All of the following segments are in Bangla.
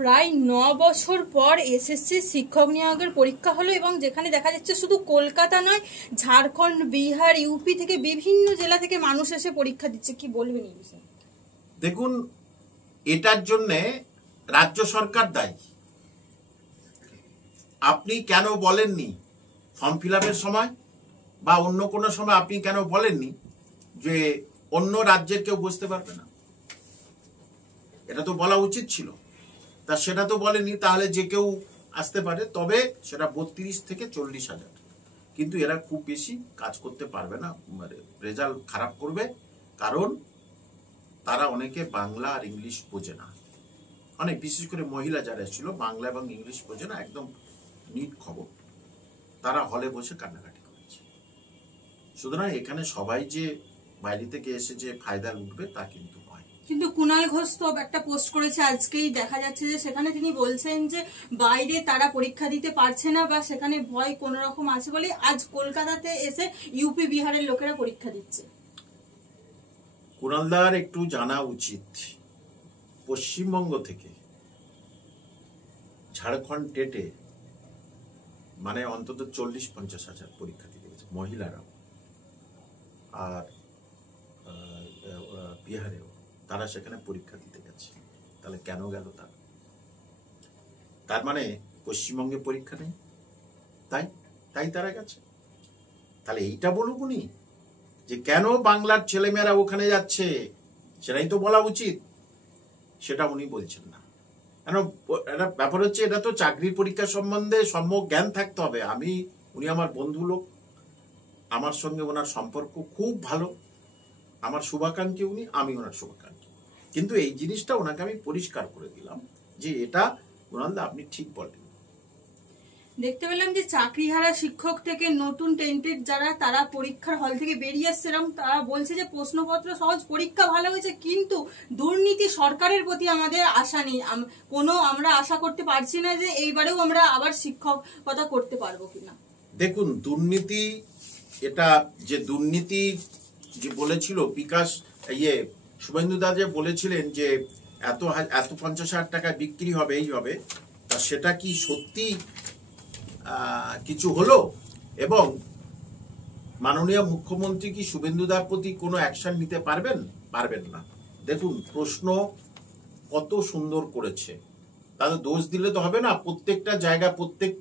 প্রায় 9 বছর পর এসএসসি শিক্ষক নিয়োগের পরীক্ষা হলো এবং যেখানে দেখা যাচ্ছে শুধু কলকাতা নয়, ঝাড়খণ্ড, বিহার, ইউপি থেকে বিভিন্ন জেলা থেকে মানুষ এসে পরীক্ষা দিচ্ছে। কি বলবেন এই বিষয়ে? দেখুন, এটার জন্য রাজ্য সরকার দায়ী। আপনি কেন বলেননি ফর্ম ফিল আপের সময় বা অন্য কোনো সময় আপনি কেন বলেননি যে অন্য রাজ্যের কেউ বুঝতে পারবে না? এটা তো বলা উচিত ছিল। তা সেটা তো বলেনি, তাহলে যে কেউ আসতে পারে, তবে সেটা 32 থেকে 40,000। কিন্তু এরা খুব বেশি কাজ করতে পারবে না, রেজাল্ট খারাপ করবে, কারণ তারা অনেকে বাংলা আর ইংলিশ বোঝে না। অনেক, বিশেষ করে মহিলা যারা ছিল, বাংলা এবং ইংলিশ বোঝে না, একদম নিট খবর, তারা হলে বসে কান্নাকাটি করেছে। সুতরাং এখানে সবাই যে বাইরে থেকে এসে যে ফায়দা লুটবে তা কিন্তু নয়। কিন্তু কুণাল ঘোষ তো একটা পোস্ট করেছে আজকেই, দেখা যাচ্ছে যে সেখানে তিনি বলছেন যে বাইরে তারা পরীক্ষা দিতে পারছে না বা সেখানে ভয় কোন রকম আছে বলে আজ কলকাতাতে এসে ইউপি বিহারের লোকেরা পরীক্ষা দিচ্ছে। কুণালদার একটু জানা উচিত, পশ্চিমবঙ্গ থেকে ঝাড়খণ্ড টেটে মানে অন্তত 40-50,000 পরীক্ষার্থী দিয়েছে, মহিলারাও, আর বিহারেও তারা সেখানে পরীক্ষা দিতে গেছে। তাহলে কেন গেল তারা? তার মানে পশ্চিমবঙ্গে পরীক্ষা নেই, তাই তাই তারা গেছে। তাহলে এইটা বলুক উনি, যে কেন বাংলার ছেলেমেয়েরা ওখানে যাচ্ছে, সেটাই তো বলা উচিত। সেটা উনি বলছেন না। কেন? একটা ব্যাপার হচ্ছে, এটা তো চাকরির পরীক্ষা সম্বন্ধে সম্যক জ্ঞান থাকতে হবে। উনি আমার বন্ধু লোক, আমার সঙ্গে ওনার সম্পর্ক খুব ভালো, আমার শুভাকাঙ্ক্ষী উনি, আমি ওনার শুভাকাঙ্ক্ষী। কিন্তু এই জিনিসটা ওনাকে আমি পরিষ্কার করে দিলাম যে এটা কুণালদা আপনি ঠিক বলেন। দেখতে পেলাম যে চাকরিহারা শিক্ষক থেকে নতুন টেন্টেড যারা, তারা পরীক্ষার হল থেকে বেরিয়ে আসছে এবং তারা বলছে যে প্রশ্নপত্র সহজ, পরীক্ষা ভালো হয়েছে, কিন্তু দুর্নীতি সরকারের প্রতি আমাদের আশা নেই, আমরা আশা করতে পারছি না যে এইবারেও আমরা আবার শিক্ষকতা করতে পারবো কিনা। দেখুন, দুর্নীতি, এটা যে দুর্নীতি যে বলেছিল বিকাশ, শুভেন্দু দা যে বলেছিলেন যে এত 50,000 টাকা বিক্রি হবে, এই হবে, তা সেটা কি সত্যি কিছু হলো? এবং মাননীয় মুখ্যমন্ত্রী কি শুভেন্দু দার প্রতি কোনো অ্যাকশন নিতে পারবেন? পারবেন না। দেখুন, প্রশ্ন কত সুন্দর করেছে, তাদের দোষ দিলে তো হবে না। প্রত্যেকটা জায়গা,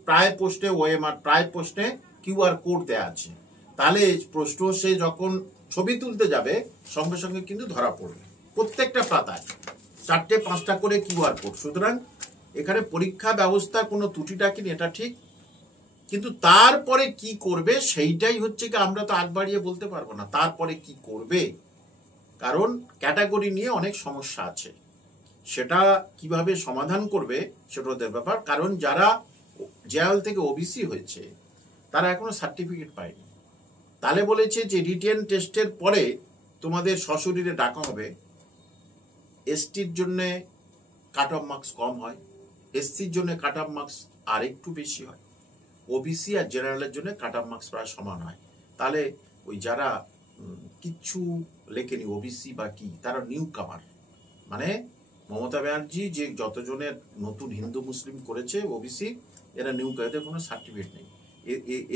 প্রায় পোস্টে ওএমআর, প্রায় পোস্টে কিউআর কোড দেয়া আছে। তাহলে প্রশ্ন সে যখন ছবি তুলতে যাবে সঙ্গে সঙ্গে কিন্তু ধরা পড়বে। প্রত্যেকটা পাতায় 4-5টা করে কিউআর কোড। সুতরাং এখানে পরীক্ষা ব্যবস্থার কোনো ত্রুটিটা কিনা এটা ঠিক, কিন্তু তারপরে কি করবে সেইটাই হচ্ছে কি, আমরা তো আগ বাড়িয়ে বলতে পারবো না তারপরে কি করবে, কারণ ক্যাটাগরি নিয়ে অনেক সমস্যা আছে। সেটা কিভাবে সমাধান করবে সেটা ওদের ব্যাপার। কারণ যারা জেএল থেকে ওবিসি হয়েছে তারা এখনো সার্টিফিকেট পায়নি। তাহলে বলেছে যে রিটেন টেস্টের পরে তোমাদের সশরীরে ডাকা হবে। এসটির জন্য কাট অফ মার্কস কম হয়, এসসির জন্য কাট অফ মার্কস আর একটু বেশি হয়, ওবিসি আর জেনারেলের জন্য কাট অফ মার্কস প্রায় সমান হয়। তাহলে ওই যারা কিচ্ছু লেখেনি ওবিসি বা কি, তারা নিউ কামার, মানে মমতা ব্যানার্জি যে যতজনের নতুন হিন্দু মুসলিম করেছে ওবিসি, এরা নিউ, এদের কোনো সার্টিফিকেট নেই,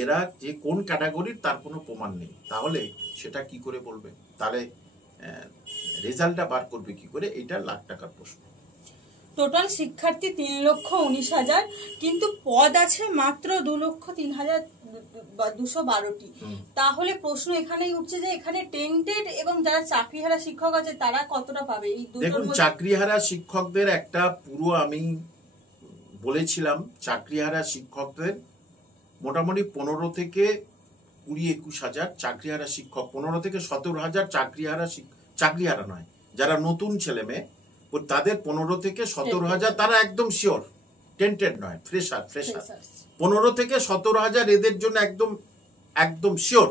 এরা যে কোন ক্যাটাগরির তার কোনো প্রমাণ নেই। তাহলে সেটা কি করে বলবে? তাহলে রেজাল্টটা বার করবে কি করে? এটা লাখ টাকার প্রশ্ন। টোটাল শিক্ষার্থী 3,19,000, কিন্তু পদ আছে মাত্র 2,03,212টি। তাহলে প্রশ্ন এখানেই উঠছে যে এখানে টেন্টেড এবং যারা চাকরিহারা শিক্ষক আছে তারা কতটা পাবে? দেখুন, চাকরিহারা শিক্ষকদের একটা পুরো, আমি বলেছিলাম, চাকরিহারা শিক্ষকদের মোটামুটি 15 থেকে 20-21,000 চাকরিহারা শিক্ষক, 15 থেকে 17,000 চাকরিহারা নয়, যারা নতুন ছেলে মেয়ে তাদের 15 থেকে 17,000, তারা একদম শিওর, টেন্টেড নয়, ফ্রেশার। 15 থেকে 17,000 এদের জন্য একদম একদম শিওর।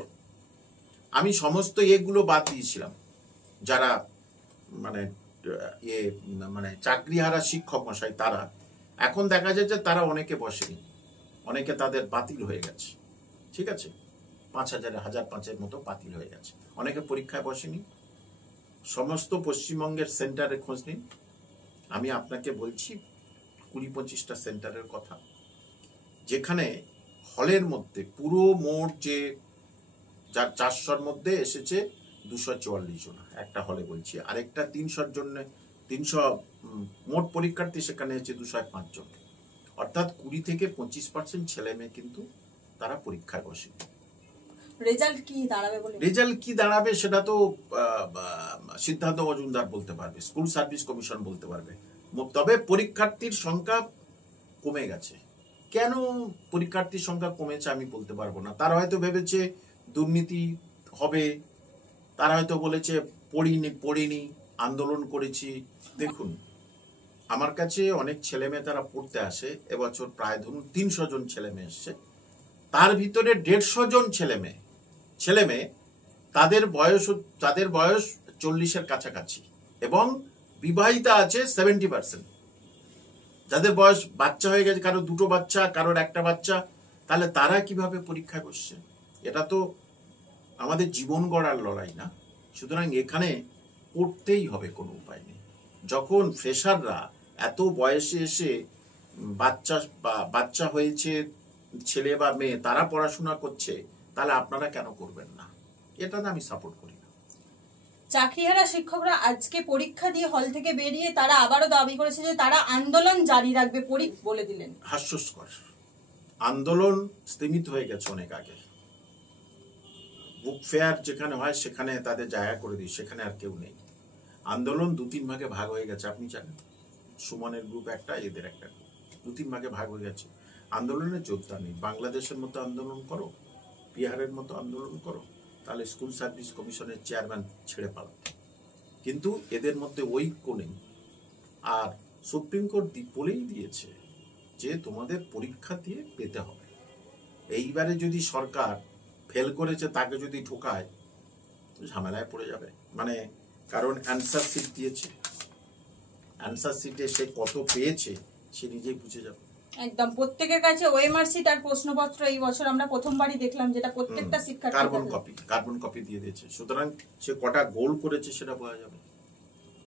আমি সমস্ত এগুলো বাদ দিয়েছিলাম, যারা মানে চাকরিহারা শিক্ষক মশাই, তারা এখন দেখা যায় যে তারা অনেকে বসেনি, অনেকে তাদের বাতিল হয়ে গেছে। ঠিক আছে, 5,000, 1,500 মতো বাতিল হয়ে গেছে, অনেকে পরীক্ষায় বসেনি। সমস্ত পশ্চিমবঙ্গের সেন্টারে খোঁজ নিন, আমি আপনাকে বলছি 20-25টা সেন্টারের কথা, যেখানে হলের মধ্যে পুরো মোট যে যার 400-র মধ্যে এসেছে 244 জন একটা হলে বলছি, আরেকটা 300-র জন্য 300 মোট পরীক্ষার্থী, সেখানে হচ্ছে 205 জন, অর্থাৎ 20-25% ছেলে মেয়ে কিন্তু তারা পরীক্ষায় বসে। রেজাল্ট কি দাঁড়াবে বলে, রেজাল্ট কি দাঁড়াবে সেটা তো সিদ্ধান্ত মজুমদার বলতে পারবে, স্কুল সার্ভিস কমিশন বলতে পারবে। তবে পরীক্ষার্থীর সংখ্যা কমে গেছে। কেন পরীক্ষার্থীর সংখ্যা কমেছে আমি বলতে পারবো না। তারা হয়তো ভেবেছে দুর্নীতি হবে, তারা হয়তো বলেছে পড়িনি আন্দোলন করেছি। দেখুন, আমার কাছে অনেক ছেলে মেয়ে তারা পড়তে আসে, এবছর প্রায় ধরুন 300 জন ছেলে মেয়ে এসছে, তার ভিতরে 150 জন ছেলে মেয়ে তাদের বয়স 40-এর কাছাকাছি, এবং বিবাহিতা আছে 70%। যাদের বয়স বাচ্চা হয়ে গেছে, কারো 2টো বাচ্চা, কারোর 1টা বাচ্চা, তাহলে তারা কিভাবে পরীক্ষায় বসছে? এটা তো আমাদের জীবন গড়ার লড়াই না। সুতরাং এখানে পড়তেই হবে, কোনো উপায় নেই। যখন ফ্রেশাররা এত বয়সে এসে বাচ্চা হয়েছে, ছেলে বা মেয়ে, তারা পড়াশোনা করছে, তাহলে আপনারা কেন করবেন না? এটা না, আমি সাপোর্ট করি না। চাকরিহারা শিক্ষকরা আজকে পরীক্ষা দিয়ে হল থেকে বেরিয়ে তারা আবারও দাবি করেছে যে তারা আন্দোলন জারি রাখবে, বলে দিলেন। হাস্যস্কর। আন্দোলন স্তীমিত হয়ে গেছে অনেক আগে। বুক ফেয়ার যেখানে হয় সেখানে তাদের জায়গা করে দিই, সেখানে আর কেউ নেই। আন্দোলন 2-3 ভাগে ভাগ হয়ে গেছে, আপনি জানেন। সুমনের গ্রুপ একটা, এদের একটা গ্রুপ, 2-3 ভাগে ভাগ হয়ে গেছে। আন্দোলনের যোদ্ধা নেই। বাংলাদেশের মতো আন্দোলন করো, বিহারের মতো আন্দোলন করো, তাহলে স্কুল সার্ভিস কমিশনের চেয়ারম্যান ছেড়ে পালাবে। কিন্তু এদের মধ্যে ঐক্য নেই। আর সুপ্রিম কোর্ট বলেই দিয়েছে যে তোমাদের পরীক্ষা দিয়ে পেতে হবে। এইবারে যদি সরকার ফেল করেছে, তাকে যদি ঢোকায়, ঝামেলায় পড়ে যাবে। মানে কারণ অ্যান্সার শিট দিয়েছে, অ্যান্সার শিটে সে কত পেয়েছে সে নিজেই বুঝে যাবে। একদম প্রত্যেকের কাছে ওএমআর শিট আর প্রশ্নপত্র এই বছর আমরা প্রথমবারই দেখলাম, যেটা প্রত্যেকটা শিক্ষার্থী কার্বন কপি দিয়ে দিয়েছে। সুতরাং সে কটা গোল করেছে সেটা বোঝা যাবে।